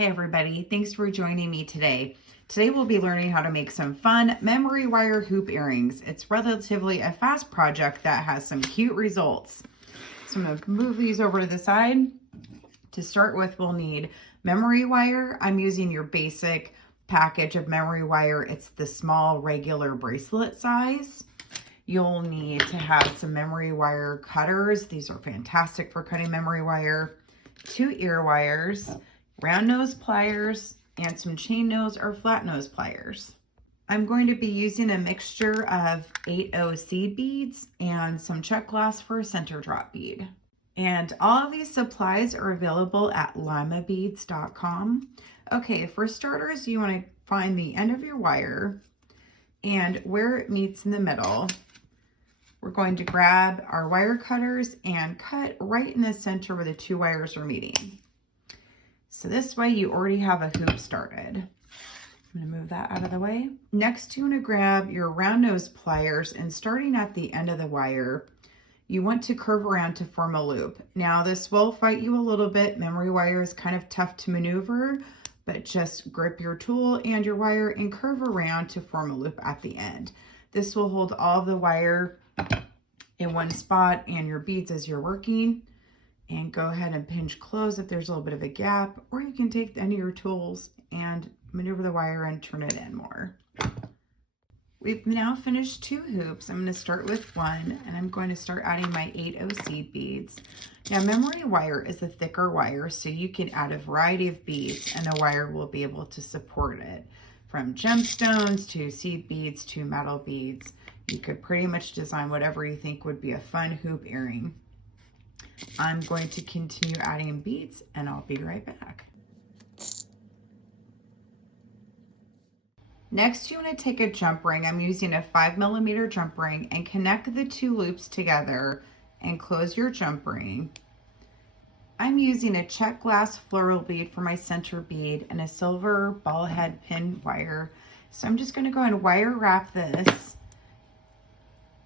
Hey everybody, thanks for joining me today. Today we'll be learning how to make some fun memory wire hoop earrings. It's relatively a fast project that has some cute results. So I'm going to move these over to the side. To start with, we'll need memory wire. I'm using your basic package of memory wire. It's the small regular bracelet size. You'll need to have some memory wire cutters. These are fantastic for cutting memory wire. 2 ear wires, round nose pliers, and some chain nose or flat nose pliers. I'm going to be using a mixture of 8/0 seed beads and some check glass for a center drop bead. And all of these supplies are available at limabeads.com. Okay, for starters, you want to find the end of your wire, and where it meets in the middle, we're going to grab our wire cutters and cut right in the center where the 2 wires are meeting. So this way you already have a hoop started. I'm going to move that out of the way. Next, you want to grab your round nose pliers, and starting at the end of the wire, you want to curve around to form a loop. Now this will fight you a little bit. Memory wire is kind of tough to maneuver, but just grip your tool and your wire and curve around to form a loop at the end. This will hold all of the wire in one spot and your beads as you're working. And go ahead and pinch close if there's a little bit of a gap, or you can take any of your tools and maneuver the wire and turn it in more. We've now finished 2 hoops. I'm going to start with 1, and I'm going to start adding my 8/0 seed beads. Now memory wire is a thicker wire, so you can add a variety of beads and the wire will be able to support it. From gemstones to seed beads to metal beads. You could pretty much design whatever you think would be a fun hoop earring. I'm going to continue adding beads and I'll be right back. Next, you want to take a jump ring. I'm using a 5mm jump ring and connect the 2 loops together and close your jump ring. I'm using a check glass floral bead for my center bead and a silver ball head pin wire. So I'm just going to go and wire wrap this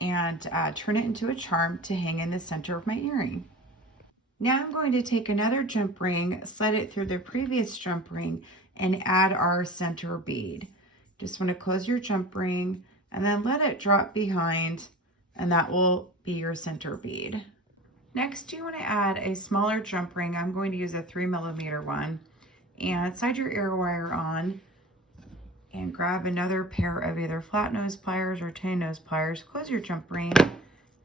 and turn it into a charm to hang in the center of my earring. Now I'm going to take another jump ring, slide it through the previous jump ring, and add our center bead. Just want to close your jump ring and then let it drop behind, and that will be your center bead. Next, you want to add a smaller jump ring. I'm going to use a 3mm one, and slide your ear wire on and grab another pair of either flat nose pliers or chain nose pliers. Close your jump ring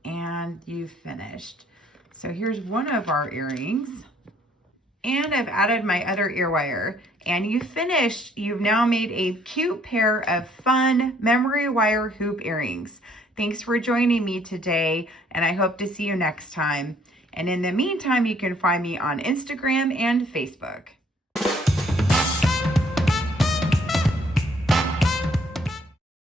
and you've finished. So here's one of our earrings, and I've added my other ear wire, and you finished. You've now made a cute pair of fun memory wire hoop earrings. Thanks for joining me today, and I hope to see you next time. And in the meantime, you can find me on Instagram and Facebook.